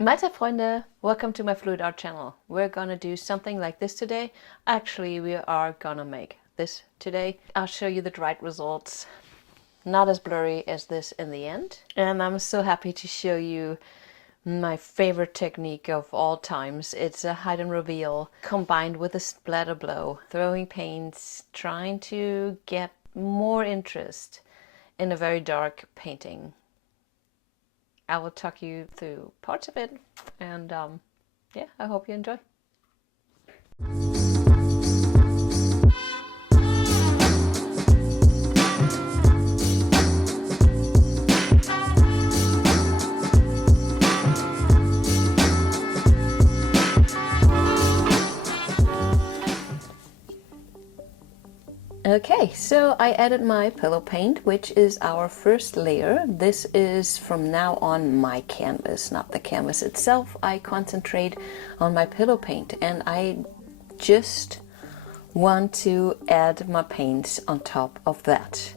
Mahlzeit, Freunde! Welcome to my fluid art channel. We're gonna do something like this today. Actually, we are gonna make this today. I'll show you the right results. Not as blurry as this in the end. And I'm so happy to show you my favorite technique of all times. It's a hide and reveal combined with a splatter blow. Throwing paints, trying to get more interest in a very dark painting. I will talk you through parts of it, and yeah, I hope you enjoy. Okay, so I added my pillow paint, which is our first layer. This is from now on my canvas, not the canvas itself. I concentrate on my pillow paint, and I just want to add my paints on top of that.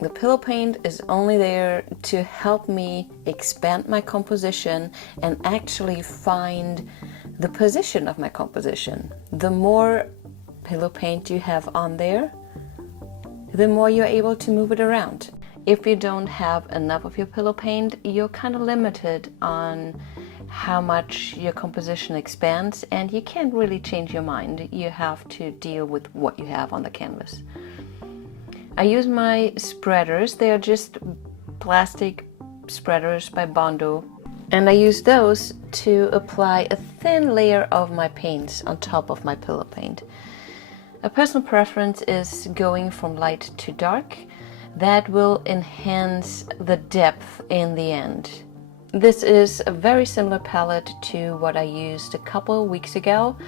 The pillow paint is only there to help me expand my composition and actually find the position of my composition. The more pillow paint you have on there, the more you're able to move it around. If you don't have enough of your pillow paint, you're kind of limited on how much your composition expands, and you can't really change your mind. You have to deal with what you have on the canvas. I use my spreaders. They are just plastic spreaders by Bondo, and I use those to apply a thin layer of my paints on top of my pillow paint. A personal preference is going from light to dark. That will enhance the depth in the end. This is a very similar palette to what I used a couple weeks ago.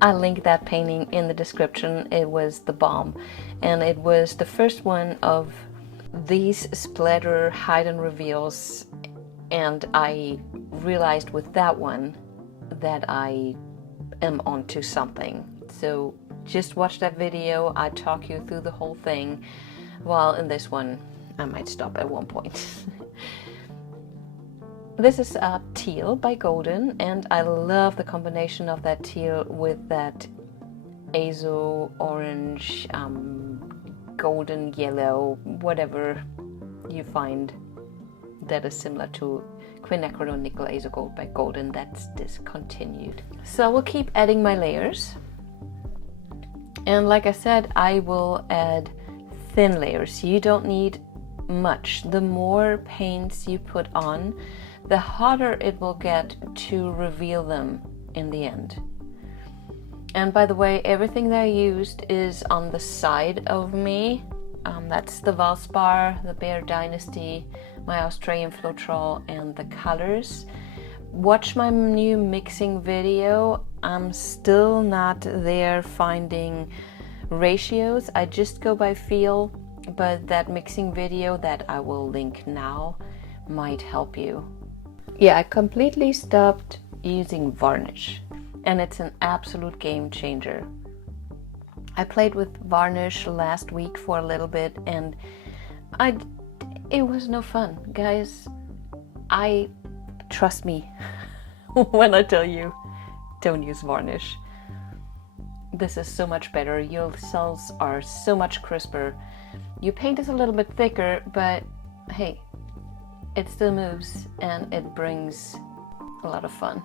I linked that painting in the description. It was the bomb, and it was the first one of these splatter hide and reveals, and I realized with that one that I am onto something. So just watch that video. I talk you through the whole thing, while in this one I might stop at one point. This is teal by Golden, and I love the combination of that teal with that azo orange, golden yellow, whatever you find that is similar to quinacridone nickel azo gold by Golden that's discontinued. So I will keep adding my layers. And like I said, I will add thin layers. You don't need much. The more paints you put on, the harder it will get to reveal them in the end. And by the way, everything that I used is on the side of me. That's the Valspar, the Bear Dynasty, my Australian Floetrol, and the colors. Watch my new mixing video. I'm still not there finding ratios. I just go by feel, but that mixing video that I will link now might help you. Yeah, I completely stopped using varnish, and it's an absolute game changer. I played with varnish last week for a little bit, and it was no fun, guys. Trust me when I tell you, don't use varnish. This is so much better. Your cells are so much crisper. Your paint is a little bit thicker, but hey, it still moves and it brings a lot of fun.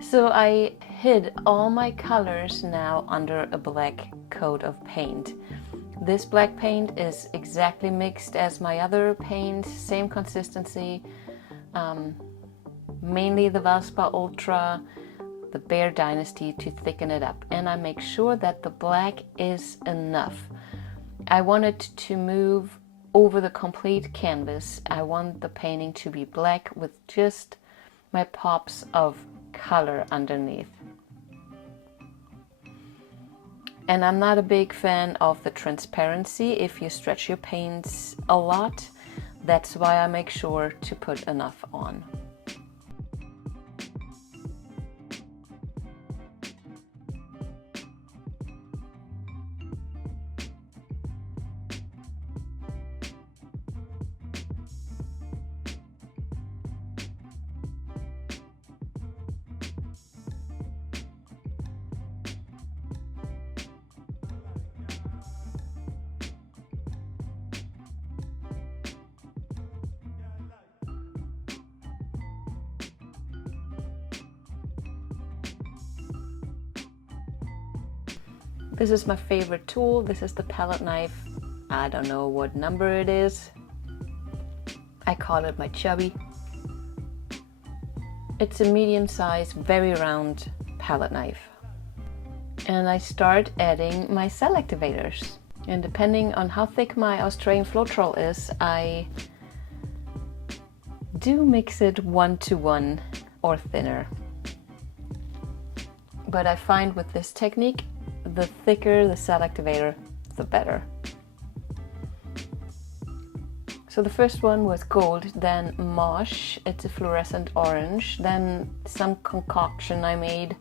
So I hid all my colors now under a black coat of paint. This black paint is exactly mixed as my other paint, same consistency, mainly the Valspar Ultra, the Bear Dynasty to thicken it up, and I make sure that the black is enough. I want it to move over the complete canvas. I want the painting to be black with just my pops of color underneath. And I'm not a big fan of the transparency if you stretch your paints a lot. That's why I make sure to put enough on. This is my favorite tool. This is the palette knife. I don't know what number it is. I call it my chubby. It's a medium-sized, very round palette knife. And I start adding my cell activators. And depending on how thick my Australian Floetrol is, I do mix it 1-to-1 or thinner. But I find with this technique, the thicker the cell activator, the better. So the first one was gold, then mosh, it's a fluorescent orange, then some concoction I made,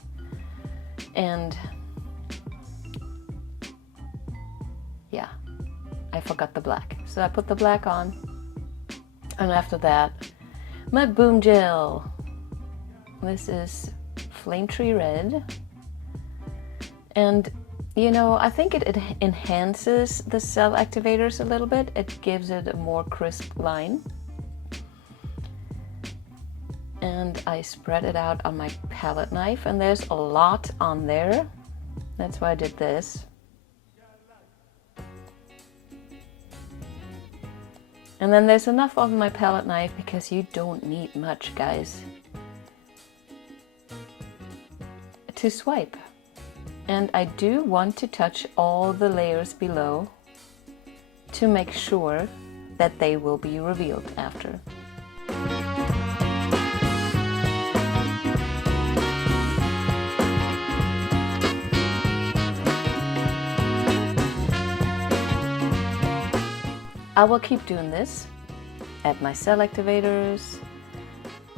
and yeah, I forgot the black. So I put the black on, and after that, my boom gel. This is Flame Tree Red. And you know, I think it enhances the cell activators a little bit. It gives it a more crisp line. And I spread it out on my palette knife, and there's a lot on there. That's why I did this. And then there's enough on my palette knife because you don't need much, guys, to swipe. And I do want to touch all the layers below to make sure that they will be revealed after. I will keep doing this, add my cell activators,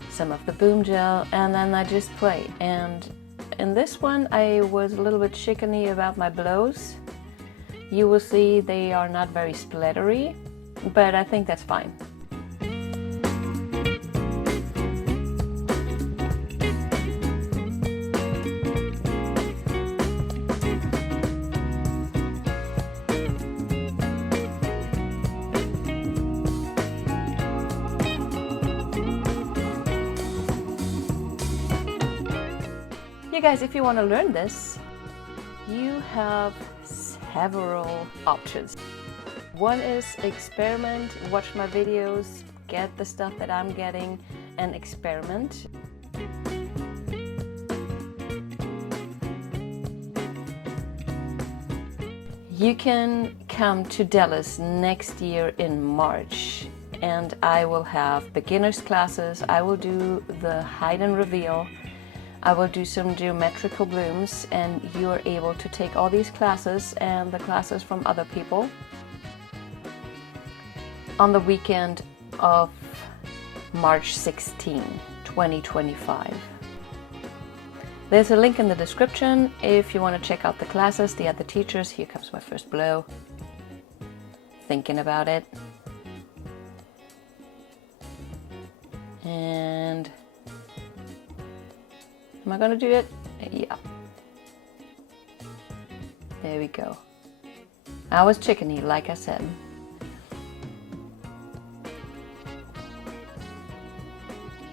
some of the boom gel, and then I just play. And in this one, I was a little bit chickeny about my blows. You will see they are not very splattery, but I think that's fine. You guys, if you want to learn this, you have several options. One is experiment, watch my videos, get the stuff that I'm getting, and experiment. You can come to Dallas next year in March, and I will have beginners classes. I will do the hide and reveal. I will do some geometrical blooms, and you are able to take all these classes and the classes from other people on the weekend of March 16, 2025. There's a link in the description if you want to check out the classes, the other teachers. Here comes my first blow. Thinking about it. And am I gonna do it? Yeah. There we go. I was chickeny, like I said.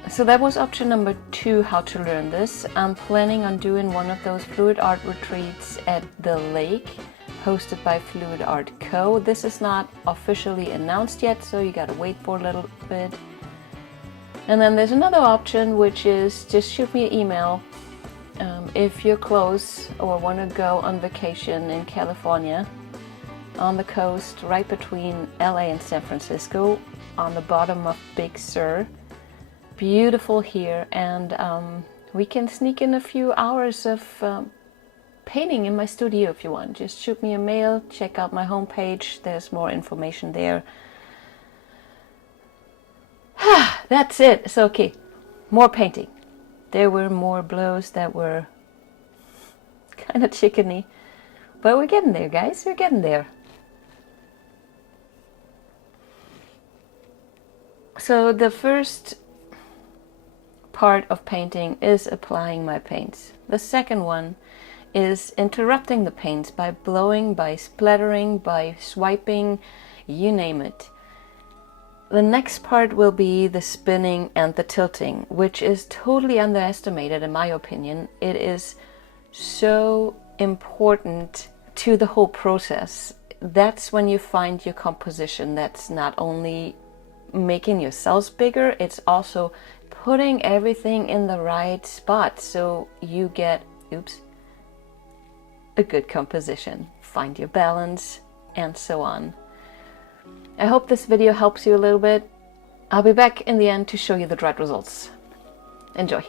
So that was option number 2, how to learn this. I'm planning on doing one of those fluid art retreats at the lake, hosted by Fluidart Co. This is not officially announced yet, so you gotta wait for a little bit. And then there's another option, which is just shoot me an email if you're close or want to go on vacation in California, on the coast, right between LA and San Francisco, on the bottom of Big Sur. Beautiful here, and we can sneak in a few hours of painting in my studio if you want. Just shoot me a mail, check out my homepage, there's more information there. That's it. So okay, more painting. There were more blows that were kind of chickeny, but we're getting there, guys. We're getting there. So the first part of painting is applying my paints. The second one is interrupting the paints by blowing, by splattering, by swiping, you name it. The next part will be the spinning and the tilting, which is totally underestimated in my opinion. It is so important to the whole process. That's when you find your composition. That's not only making your cells bigger, it's also putting everything in the right spot so you get, a good composition. Find your balance, and so on. I hope this video helps you a little bit. I'll be back in the end to show you the dried results. Enjoy!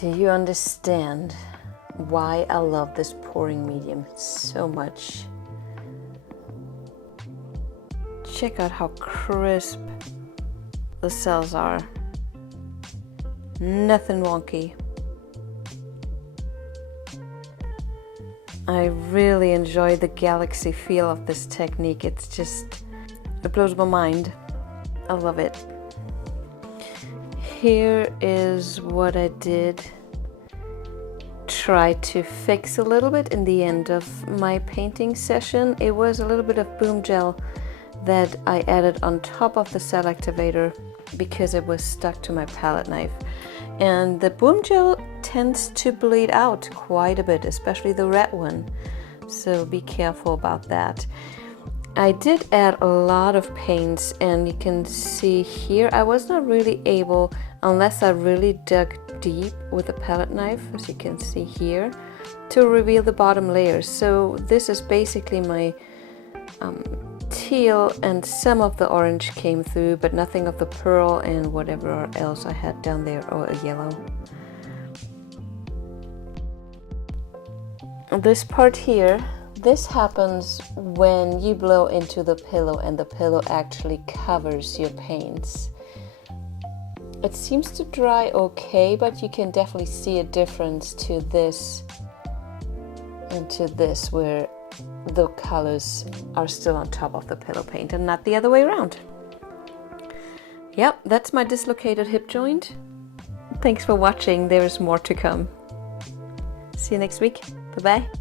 Do you understand why I love this pouring medium so much? Check out how crisp the cells are. Nothing wonky. I really enjoy the galaxy feel of this technique. It blows my mind. I love it. Here is what I did try to fix a little bit in the end of my painting session. It was a little bit of boom gel that I added on top of the cell activator because it was stuck to my palette knife. And the boom gel tends to bleed out quite a bit, especially the red one. So be careful about that. I did add a lot of paints, and you can see here I was not really able, unless I really dug deep with a palette knife, as you can see here, to reveal the bottom layers. So this is basically my teal, and some of the orange came through, but nothing of the pearl and whatever else I had down there, or a yellow. This part here, this happens when you blow into the pillow and the pillow actually covers your paints. It seems to dry okay, but you can definitely see a difference to this and to this, where the colors are still on top of the pillow paint and not the other way around. Yep, that's my dislocated hip joint. Thanks for watching. There is more to come. See you next week. Bye-bye.